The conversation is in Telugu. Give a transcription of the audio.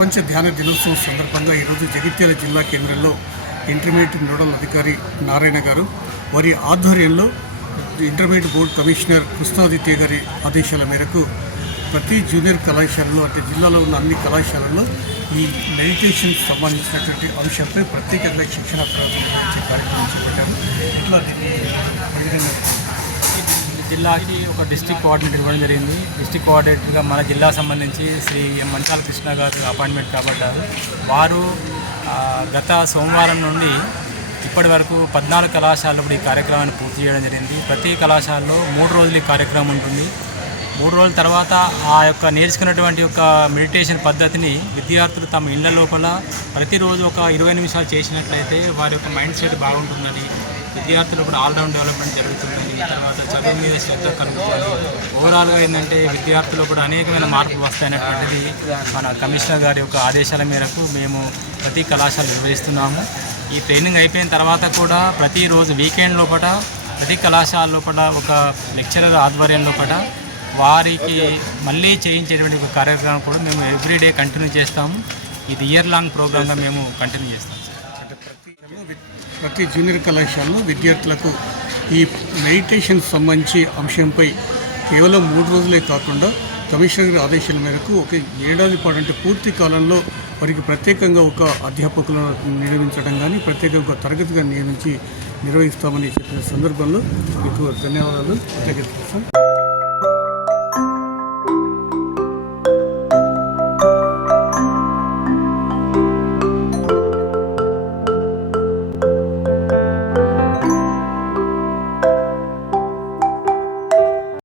ప్రపంచ ధ్యాన దినోత్సవం సందర్భంగా ఈరోజు జగిత్యాల జిల్లా కేంద్రంలో ఇంటర్మీడియట్ నోడల్ అధికారి నారాయణ గారు వారి ఆధ్వర్యంలో ఇంటర్మీడియట్ బోర్డు కమిషనర్ కృష్ణాదిత్య గారి ఆదేశాల మేరకు ప్రతి జూనియర్ కళాశాలలో అంటే జిల్లాలో ఉన్న అన్ని కళాశాలల్లో ఈ మెడిటేషన్ సంబంధించినటువంటి అంశంపై ప్రత్యేకంగా శిక్షణ ప్రారంభించే కార్యక్రమం చేపట్టాము ఇట్లా దీన్ని జిల్లాకి ఒక డిస్టిక్ కోఆర్డినేటర్ ఇవ్వడం జరిగింది. డిస్టిక్ కోఆర్డినేటర్గా మన జిల్లా సంబంధించి శ్రీ ఎం మంచాల కృష్ణ గారు అపాయింట్మెంట్ కాబట్టారు వారు గత సోమవారం నుండి ఇప్పటి వరకు పద్నాలుగు కళాశాలలో ఇప్పుడు ఈ కార్యక్రమాన్ని పూర్తి చేయడం జరిగింది. ప్రతి కళాశాలలో మూడు రోజులు ఈ కార్యక్రమం ఉంటుంది. మూడు రోజుల తర్వాత ఆ యొక్క నేర్చుకున్నటువంటి యొక్క మెడిటేషన్ పద్ధతిని విద్యార్థులు తమ ఇళ్ళ లోపల ప్రతిరోజు ఒక ఇరవై నిమిషాలు చేసినట్లయితే వారి యొక్క మైండ్ సెట్ బాగుంటుందని విద్యార్థులు కూడా ఆల్రౌండ్ డెవలప్మెంట్ జరుగుతుందని తర్వాత చదువు మీద శ్రద్ధ కలుగుతుంది. ఓవరాల్గా ఏంటంటే విద్యార్థులు కూడా అనేకమైన మార్పులు వస్తాయనేటువంటిది మన కమిషనర్ గారి యొక్క ఆదేశాల మేరకు మేము ప్రతి కళాశాల నిర్వహిస్తున్నాము. ఈ ట్రైనింగ్ అయిపోయిన తర్వాత కూడా ప్రతిరోజు వీకెండ్ లోపల ప్రతి కళాశాల లోపల ఒక లెక్చరర్ ఆధ్వర్యం లోపల వారికి మళ్ళీ చేయించేటువంటి ఒక కార్యక్రమం కూడా మేము ఎవ్రీడే కంటిన్యూ చేస్తాము. ఇది ఇయర్ లాంగ్ ప్రోగ్రామ్గా మేము కంటిన్యూ చేస్తాం ప్రతి జూనియర్ కళాశాలలో విద్యార్థులకు ఈ మెడిటేషన్ సంబంధించి అంశంపై కేవలం మూడు రోజులే కాకుండా కమిషనర్ గారి ఆదేశాల మేరకు ఒక ఏడాది పాటు అంటే పూర్తి కాలంలో వారికి ప్రత్యేకంగా ఒక అధ్యాపకులను నిర్వహించడం కానీ ప్రత్యేకంగా ఒక తరగతిగా నియమించి నిర్వహిస్తామని చెప్పిన సందర్భంలో మీకు ధన్యవాదాలు. కృతజ్ఞతలు